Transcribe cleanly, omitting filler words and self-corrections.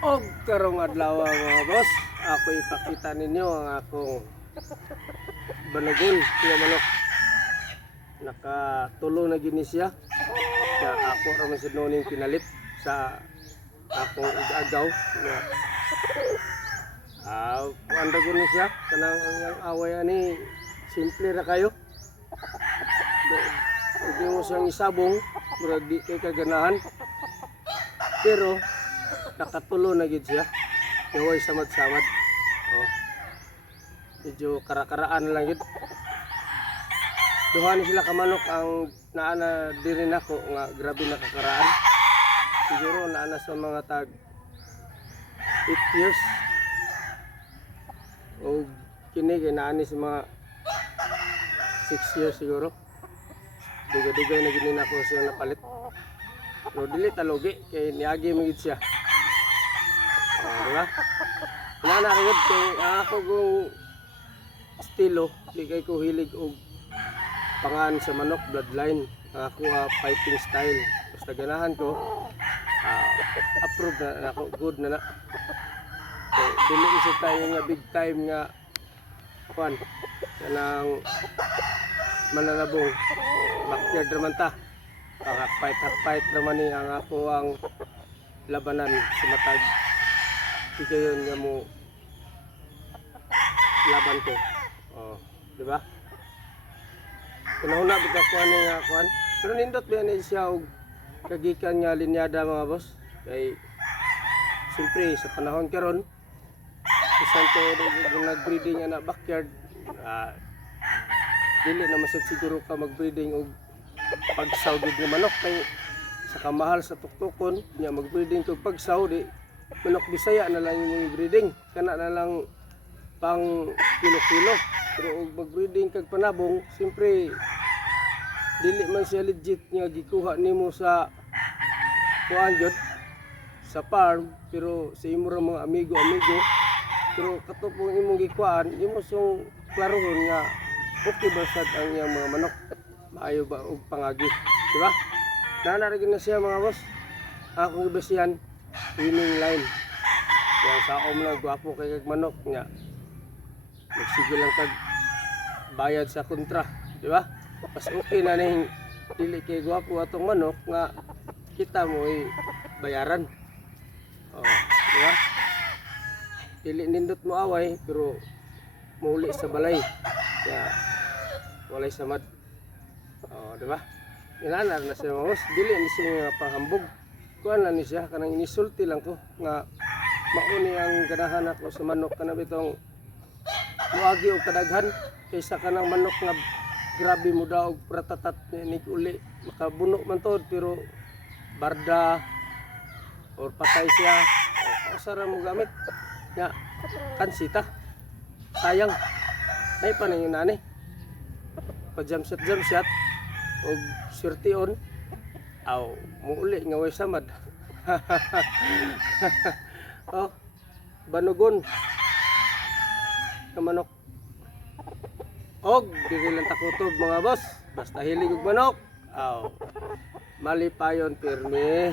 Og karong adlaw mga boss, ako ipakita ninyo ang akong banagon nga manok. Nakatulo na gini siya. Kaya ako raman sa noning pinalit sa akong agaw nga anda ko ni siya kanang ang away ani simple ra kayo. Hindi mo siyang isabong, murag di kay kaganahan. Pero nakatulo na gid siya. Huwag samad-samad. Oh. Medyo karakaraan lang gid. Duha ni sila ka manok ang naana diri nako nga grabe nakakaraan. Siguro naana sa mga tag 8 years. O kini kay naani sa mga 6 years siguro. Dugay-dugay na gini nako siya napalit. Pero dili talogi kay niagi magid siya. Diba? Nana rin kay ako kung estilo, di kay ko hilig og pangan sa manok bloodline. Ako fighting style. Basta ganahan ko, approve na ako, good na na. So, dili isa tayo nga big time nga kuan kanang mananabong backyard raman ta. Fight raman ni ang ako ang labanan sa matag. Sige yun nga mo laban ko. Oh, di ba? Kunahuna bitaw kuan nga kuan. Pero nindot ba ni siya og kagikan nga linyada mga boss. Kay siyempre sa panahon karon isang to nag-breeding na backyard, dili na masad siguro ka mag-breeding og pagsaw gid ng manok kay sa kamahal sa tuktukon nya mag-breeding kog pagsaw di manok Bisaya na lang yung breeding kana na lang pang kilo-kilo. Pero og mag-breeding kag panabong siyempre dili man siya legit nga gikuha nimo sa kuan jud sa farm, pero sa imo ra mga amigo pero katupong imong gikuan imo sung klarohon nga okay ba sad ang iyang mga manok, maayo ba og pangagi, di ba? Nanarigin na siya mga boss. Akong ibasihan winning line. Yang sa om na gwapo kay kag manok nya. Magsige lang kag bayad sa kontra, di ba? Pas okay na ning dili kay gwapo atong manok nga kita mo bayaran. Oh, di ba? Dili nindot mo away pero mauli sa balay. Kaya walay samad. Oh, di ba? Inanar na siya mga boss. Dili ni siya pahambog. Kuan na ni siya kanang inisulti lang ko nga mauni ang ganahan ako sa manok kana bitong muagi og kadaghan kaysa kanang manok nga grabe mo daw og pratatat ni uli makabuno man tod pero barda or patay siya usara mo gamit nga kansita sayang ay pa ning nani pa jump shot og surtion aw muuli nga way samad. Oh, banugon ka manok og dili lang takutob mga boss basta hilig og manok aw mali pa yon pirmi.